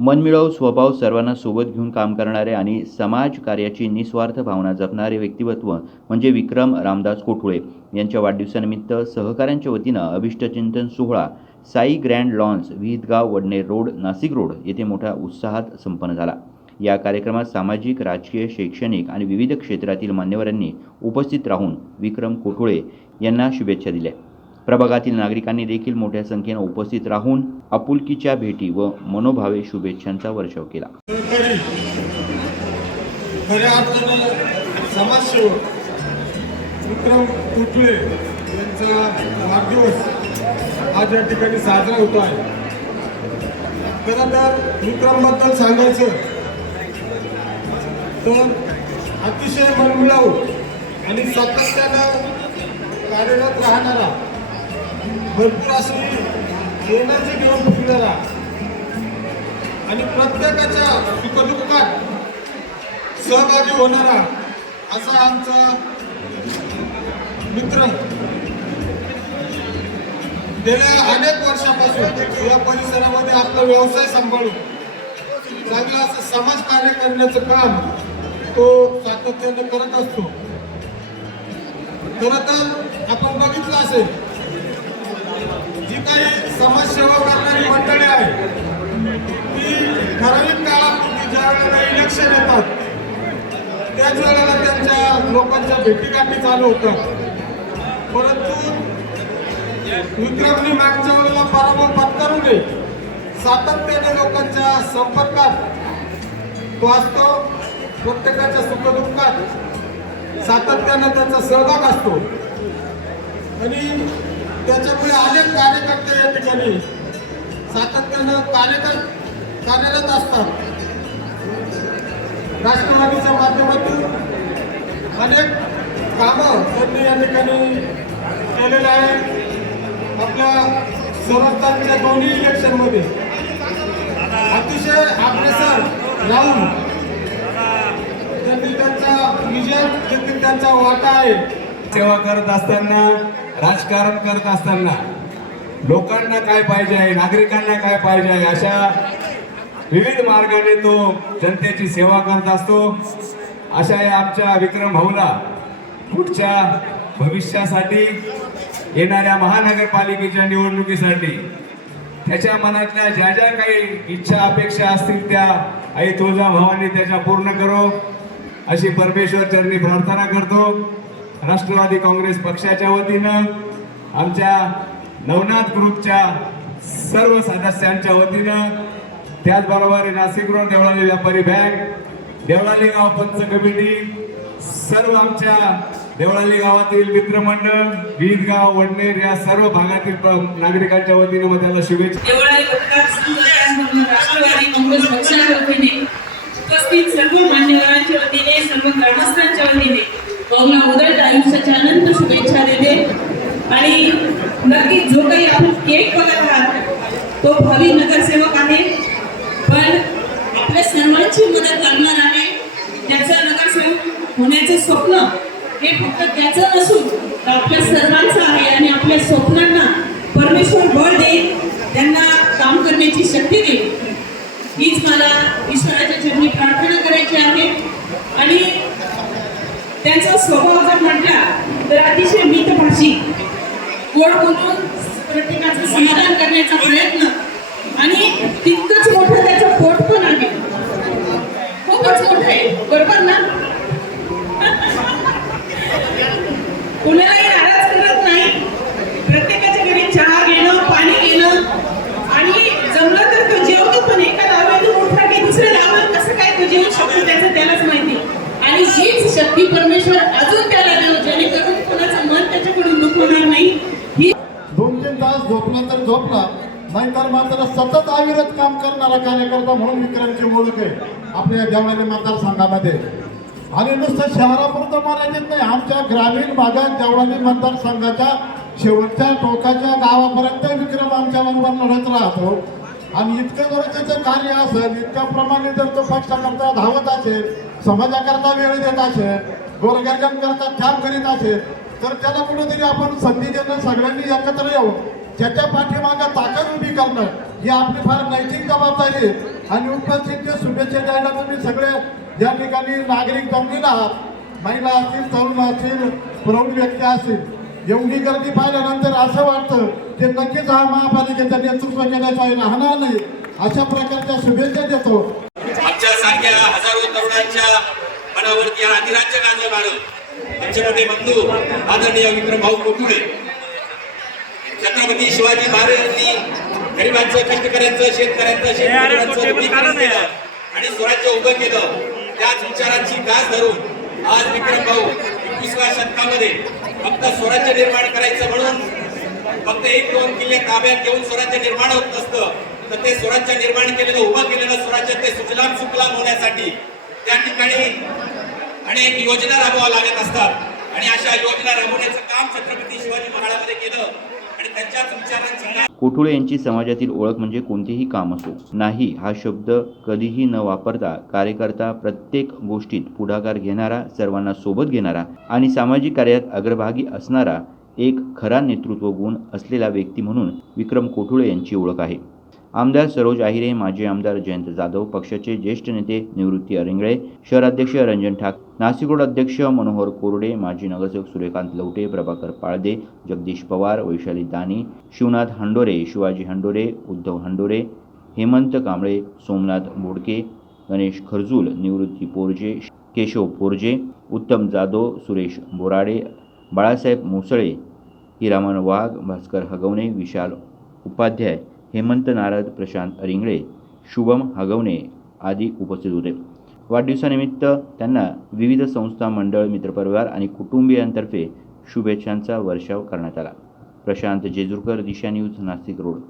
मनमिळावू स्वभाव सर्वांना सोबत घेऊन काम करणारे आणि समाजकार्याची निस्वार्थ भावना जपणारे व्यक्तिमत्व म्हणजे विक्रम रामदास कोठुळे. यांच्या वाढदिवसानिमित्त सहकाऱ्यांच्या वतीनं अभिष्टचिंतन सोहळा Sai grand lawns Vihitgaon Wadner road Nashik road येथे मोठ्या उत्साहात संपन्न झाला. या कार्यक्रमात सामाजिक राजकीय शैक्षणिक आणि विविध क्षेत्रातील मान्यवरांनी उपस्थित राहून विक्रम कोठुळे यांना शुभेच्छा दिल्या. प्रभागातील नागरिकांनी देखील मोठ्या संख्येनं उपस्थित राहून आपुलकीच्या भेटी व मनोभावे शुभेच्छांचा वर्षाव केला. खऱ्या अर्थानं समाजसेवक विक्रम कुटले यांचा वाढदिवस आज या ठिकाणी साजरा होतो आहे. खरं तर विक्रमबद्दल सांगायचं तर अतिशय मनमिळाऊ आणि सातत्यानं कार्यरत राहणारा भरपूर अशी एनर्जी घेऊन फिरणारा आणि प्रत्येकाच्या सुखदुःखात सहभागी होणारा असा आमचा मित्र गेल्या अनेक वर्षापासून या परिसरामध्ये आपला व्यवसाय सांभाळून चांगलं असं समाज कार्य करण्याचं काम तो सातत्याने करत असतो. खरं तर आपण बघितलं असेल जी काही समाजसेवा करणारी मंडळी आहे ती ठराविक काळापुरती ज्या वेळेला इलेक्शन येतात त्याच वेळेला त्यांच्या लोकांच्या भेटीगाठी चालू होतात परंतु विक्रमनी मागच्या वेळेला पराभव पत्करू नये सातत्याने लोकांच्या संपर्कात तो असतो प्रत्येकाच्या सुखदुःखात सातत्यानं त्याचा सहभाग असतो. आणि त्याच्यामुळे अनेक कार्यकर्ते या ठिकाणी सातत्यानं कार्यकर कार्यरत असतात. राष्ट्रवादीच्या माध्यमातून अनेक कामं त्यांनी या ठिकाणी केलेलं आहे आपल्या स्वराज्याच्या दोन्ही इलेक्शनमध्ये. अतिशय अग्रेसर राहून त्यांनी त्यांचा विजय त्यांचा वाटा आहे. सेवा करत असताना राजकारण करत असताना लोकांना काय पाहिजे आहे नागरिकांना काय पाहिजे आहे अशा विविध मार्गाने तो जनतेची सेवा करत असतो. अशा या आमच्या विक्रम भाऊला पुढच्या भविष्यासाठी येणाऱ्या महानगरपालिकेच्या निवडणुकीसाठी त्याच्या मनातल्या ज्या ज्या काही इच्छा अपेक्षा असतील त्या आई तुळजा भावाने त्याच्या पूर्ण करो. अशी परमेश्वर चरणी प्रार्थना करतो. राष्ट्रवादी काँग्रेस पक्षाच्या वतीनं आमच्या नवनाथ ग्रुपच्या सर्व सदस्यांच्या वतीनं त्याचबरोबर नाशिक रोड देवळाली व्यापारी बँक देवळाली गाव पंच कमिटी सर्व आमच्या देवळाली गावातील मित्रमंडळ गाव वडनेर या सर्व भागातील नागरिकांच्या वतीनं मग त्याला शुभेच्छा. राष्ट्रवादी काँग्रेस पक्षाच्या वतीने उपस्थित सर्व मान्यवरांच्या वतीने सर्व ग्रामस्थांच्या वतीने भाऊला उदय आयुष्याच्या अनंत शुभेच्छा देते. आणि नक्की जो काही आपण केक बघत आहात तो भावी नगरसेवक आहे. पण आपल्या सर्वांची मदत लागणार आहे. त्याचं नगरसेवक होण्याचं स्वप्न हे फक्त त्याचं नसून तर आपल्या सर्वांचं आहे आणि आपल्या स्वप्नांना परमेश्वर बळ देईल त्यांना काम करण्याची शक्ती देईल. हीच मला ईश्वराच्या चरणी प्रार्थना करायची आहे. आणि त्यांचा स्वभाव जर म्हटला तर अतिशय मितभाषी गोड बोलून प्रत्येकाचं समाधान करण्याचा प्रयत्न. आणि तितकंच मोठं त्याचं पोट पण आहे. खूपच मोठं आहे. बरोबर ना? कुणालाही नाराज करत नाही प्रत्येकाच्या घरी चहा घेणं पाणी घेणं आणि जमलं तर तो जेवतो पण एका लावायला उठला की दुसऱ्या लावायला कसं काय तो जेवू शकतो त्याचं त्यालाच माहिती आणि हीच शक्ती परमेश्वर अजून त्याला देऊ जेणेकरून कोणाचं मन त्याच्याकडून दुखवणार नाही. ही दोन तीन तास झोपला तर झोपला नाहीतर मात्र सतत अविरत काम करणारा कार्यकर्ता म्हणून विक्रमची ओळख आहे. आपल्या देवळाली मतदारसंघामध्ये. आणि नुसतं शहरापुरतं मर्यादित नाही. आमच्या ग्रामीण भागात देवळाली मतदारसंघाच्या शेवटच्या टोकाच्या गावापर्यंत विक्रम आमच्या बरोबर लढत राहतो. आणि इतकं गरजेचं कार्य असेल इतक्या प्रमाणे जर तो पक्षाकरता धावत असेल समाजाकरता वेळ देत असेल गोरगरिबांकरता काम करीत असेल तर त्याला कुठेतरी आपण संधी देणं सगळ्यांनी एकत्र येऊन त्याच्या पाठीमागं ताकद उभी करणं ही आपली फार नैतिक जबाबदारी आहे. आणि उपस्थित जे शुभेच्छा द्यायला तुम्ही सगळे या ठिकाणी नागरिक जमलेला आहात महिला असतील तरुण असतील प्रौढ व्यक्ती असतील एवढी गर्दी पाहिल्यानंतर असं वाटतं की नक्कीच हा महापालिकेचं नेतृत्व केल्याशिवाय राहणार नाही. अशा प्रकारच्या शुभेच्छा देतो. हजारो तरुणांच्या मनावरती हा अधिराज्य गाजवणारं त्यांचे मोठे बंधू आदरणीय विक्रम भाऊ कोठुळे छत्रपती शिवाजी महाराजांनी गरिबांचं कष्टकऱ्यांचं शेतकऱ्यांचं शेतकऱ्यांचं आणि स्वराज्य उभं केलं. त्याच विचारांची गाज धरून आज विक्रम भाऊ एकविसव्या शतकामध्ये फक्त स्वराज्य निर्माण करायचं म्हणून फक्त एक दोन किल्ले ताब्यात घेऊन स्वराज्य निर्माण होत नसतं तर ते स्वराज्य निर्माण केलेलं उभं केलेलं स्वराज्य ते सुजलाम सुकलाम होण्यासाठी त्या ठिकाणी अनेक योजना राबवाव्या लागत असतात. आणि अशा योजना राबवण्याचं काम छत्रपती शिवाजी महाराजांमध्ये केलं आणि त्यांच्याच विचारांचं कोठुळे यांची समाजातील ओळख म्हणजे कोणतेही काम असो नाही हा शब्द कधीही न वापरता कार्यकर्ता प्रत्येक गोष्टीत पुढाकार घेणारा सर्वांना सोबत घेणारा आणि सामाजिक कार्यात अग्रभागी असणारा एक खरा नेतृत्व गुण असलेला व्यक्ती म्हणून विक्रम कोठुळे यांची ओळख आहे. आमदार सरोज आहिरे माजी आमदार जयंत जाधव पक्षाचे ज्येष्ठ नेते निवृत्ती अरिंगळे शहराध्यक्ष रंजन ठाक नाशिक रोड अध्यक्ष मनोहर कोरडे माजी नगरसेवक सूर्यकांत लवटे प्रभाकर पाळदे जगदीश पवार वैशाली दानी शिवनाथ हंडोरे शिवाजी हंडोरे उद्धव हंडोरे हेमंत कांबळे सोमनाथ बोडके गणेश खरजूल निवृत्ती पोरजे केशव पोरजे उत्तम जाधव सुरेश बोराडे बाळासाहेब मोसळे हिरामन वाघ भास्कर हगवणे विशाल उपाध्याय हेमंत नारद प्रशांत रिंगळे शुभम हगवणे आदी उपस्थित होते. वाढदिवसानिमित्त त्यांना विविध संस्था मंडळ मित्रपरिवार आणि कुटुंबियांतर्फे शुभेच्छांचा वर्षाव करण्यात आला. Prashant Jejurkar Disha news Nashik road.